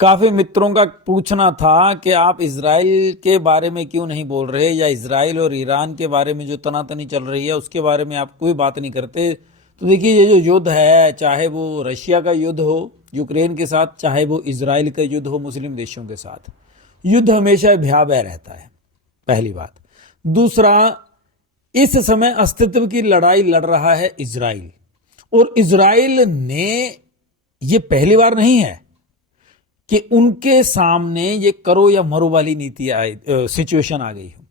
काफी मित्रों का पूछना था कि आप इजराइल के बारे में क्यों नहीं बोल रहे, या इजराइल और ईरान के बारे में जो तनातनी चल रही है उसके बारे में आप कोई बात नहीं करते। तो देखिए, ये जो युद्ध है, चाहे वो रशिया का युद्ध हो यूक्रेन के साथ, चाहे वो इजराइल का युद्ध हो मुस्लिम देशों के साथ, युद्ध हमेशा भयावह रहता है, पहली बात। दूसरा, इस समय अस्तित्व की लड़ाई लड़ रहा है इजराइल, और इजराइल ने, ये पहली बार नहीं है कि उनके सामने ये करो या मरो वाली नीति सिचुएशन आ गई हो।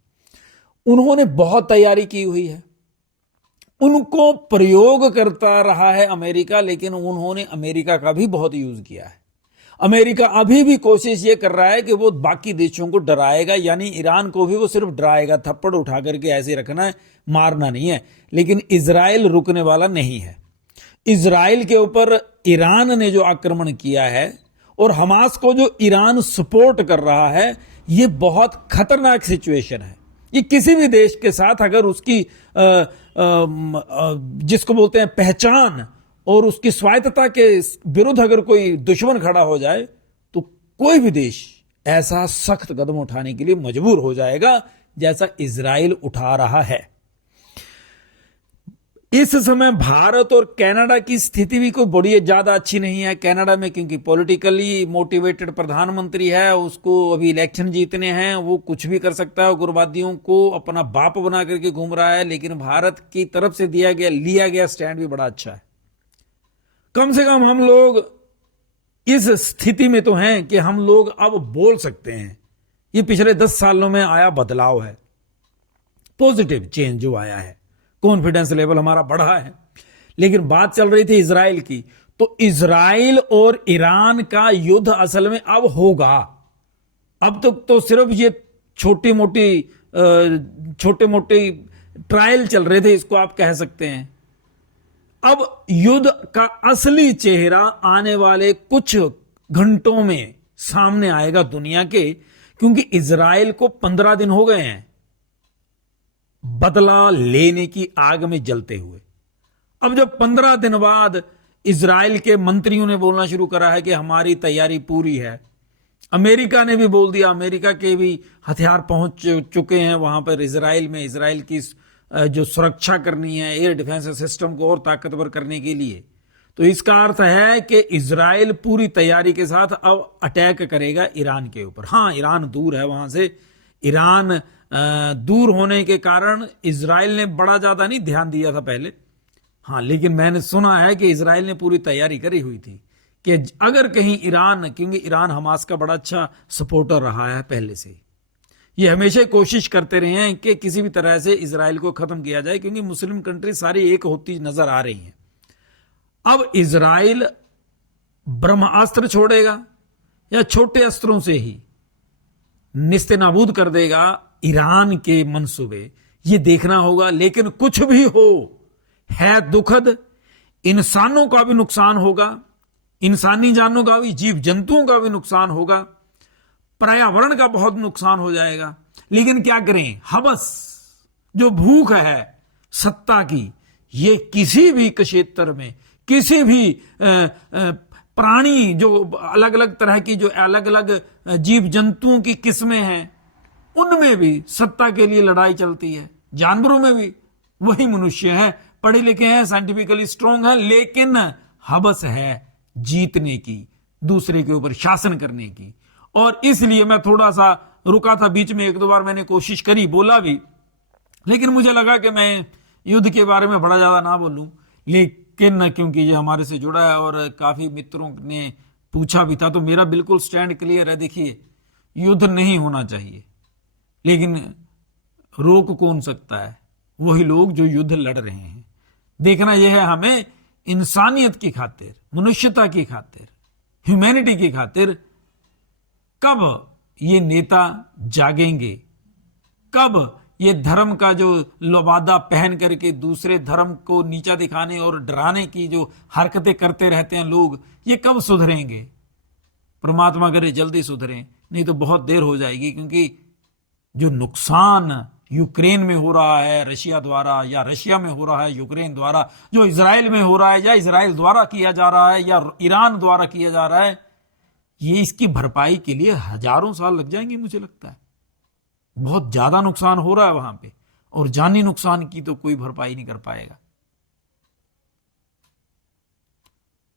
उन्होंने बहुत तैयारी की हुई है, उनको प्रयोग करता रहा है अमेरिका, लेकिन उन्होंने अमेरिका का भी बहुत यूज किया है। अमेरिका अभी भी कोशिश ये कर रहा है कि वो बाकी देशों को डराएगा, यानी ईरान को भी वो सिर्फ डराएगा, थप्पड़ उठा करके ऐसे रखना है, मारना नहीं है। लेकिन इजराइल रुकने वाला नहीं है। इजराइल के ऊपर ईरान ने जो आक्रमण किया है और हमास को जो ईरान सपोर्ट कर रहा है, ये बहुत खतरनाक सिचुएशन है। ये किसी भी देश के साथ अगर उसकी जिसको बोलते हैं पहचान और उसकी स्वायत्तता के विरुद्ध अगर कोई दुश्मन खड़ा हो जाए, तो कोई भी देश ऐसा सख्त कदम उठाने के लिए मजबूर हो जाएगा जैसा इजराइल उठा रहा है। इस समय भारत और कनाडा की स्थिति भी कोई बड़ी ज्यादा अच्छी नहीं है। कनाडा में क्योंकि पॉलिटिकली मोटिवेटेड प्रधानमंत्री है, उसको अभी इलेक्शन जीतने हैं, वो कुछ भी कर सकता है, उग्रवादियों को अपना बाप बना करके घूम रहा है। लेकिन भारत की तरफ से लिया गया स्टैंड भी बड़ा अच्छा है। कम से कम हम लोग इस स्थिति में तो हैं कि हम लोग अब बोल सकते हैं। ये पिछले 10 सालों में आया बदलाव है, पॉजिटिव चेंज जो आया है, कॉन्फिडेंस लेवल हमारा बढ़ा है। लेकिन बात चल रही थी इजराइल की, तो इजराइल और ईरान का युद्ध असल में अब होगा। अब तक तो सिर्फ ये छोटे मोटे ट्रायल चल रहे थे, इसको आप कह सकते हैं। अब युद्ध का असली चेहरा आने वाले कुछ घंटों में सामने आएगा दुनिया के, क्योंकि इजराइल को 15 दिन हो गए हैं बदला लेने की आग में जलते हुए। अब जब 15 दिन बाद इजराइल के मंत्रियों ने बोलना शुरू करा है कि हमारी तैयारी पूरी है, अमेरिका ने भी बोल दिया, अमेरिका के भी हथियार पहुंच चुके हैं वहां पर इजराइल में, इजराइल की जो सुरक्षा करनी है, एयर डिफेंस सिस्टम को और ताकतवर करने के लिए। तो इसका अर्थ है कि इजराइल पूरी तैयारी के साथ अब अटैक करेगा ईरान के ऊपर। हां, ईरान दूर है वहां से, ईरान दूर होने के कारण इजराइल ने बड़ा ज्यादा नहीं ध्यान दिया था पहले। हां, लेकिन मैंने सुना है कि इजराइल ने पूरी तैयारी करी हुई थी कि अगर कहीं ईरान, क्योंकि ईरान हमास का बड़ा अच्छा सपोर्टर रहा है पहले से, ये हमेशा कोशिश करते रहे हैं कि किसी भी तरह से इजराइल को खत्म किया जाए, क्योंकि मुस्लिम कंट्री सारी एक होती नजर आ रही हैं। अब इजराइल ब्रह्मास्त्र छोड़ेगा या छोटे अस्त्रों से ही निस्तेनाबूद कर देगा ईरान के मंसूबे, ये देखना होगा। लेकिन कुछ भी हो, है दुखद, इंसानों का भी नुकसान होगा, इंसानी जानों का भी, जीव जंतुओं का भी नुकसान होगा, पर्यावरण का बहुत नुकसान हो जाएगा। लेकिन क्या करें, हवस जो भूख है सत्ता की, ये किसी भी क्षेत्र में, किसी भी प्राणी, जो अलग अलग तरह की, जो अलग अलग जीव जंतुओं की किस्में हैं, उनमें भी सत्ता के लिए लड़ाई चलती है। जानवरों में भी वही मनुष्य है, पढ़े लिखे हैं, साइंटिफिकली स्ट्रांग है, लेकिन हवस है जीतने की, दूसरे के ऊपर शासन करने की। और इसलिए मैं थोड़ा सा रुका था बीच में, 1-2 बार मैंने कोशिश करी, बोला भी, लेकिन मुझे लगा कि मैं युद्ध के बारे में बड़ा ज्यादा ना बोलूं। लेकिन क्योंकि ये हमारे से जुड़ा है और काफी मित्रों ने पूछा भी था, तो मेरा बिल्कुल स्टैंड क्लियर है। देखिए, युद्ध नहीं होना चाहिए, लेकिन रोक कौन सकता है? वही लोग जो युद्ध लड़ रहे हैं। देखना यह है हमें, इंसानियत की खातिर, मनुष्यता की खातिर, ह्यूमैनिटी की खातिर, कब ये नेता जागेंगे, कब ये धर्म का जो लबादा पहन करके दूसरे धर्म को नीचा दिखाने और डराने की जो हरकतें करते रहते हैं लोग, ये कब सुधरेंगे? परमात्मा करे जल्दी सुधरें, नहीं तो बहुत देर हो जाएगी। क्योंकि जो नुकसान यूक्रेन में हो रहा है रशिया द्वारा, या रशिया में हो रहा है यूक्रेन द्वारा, जो इजराइल में हो रहा है या इजराइल द्वारा किया जा रहा है या ईरान द्वारा किया जा रहा है, ये इसकी भरपाई के लिए हजारों साल लग जाएंगे मुझे लगता है। बहुत ज्यादा नुकसान हो रहा है वहां पे, और जानी नुकसान की तो कोई भरपाई नहीं कर पाएगा।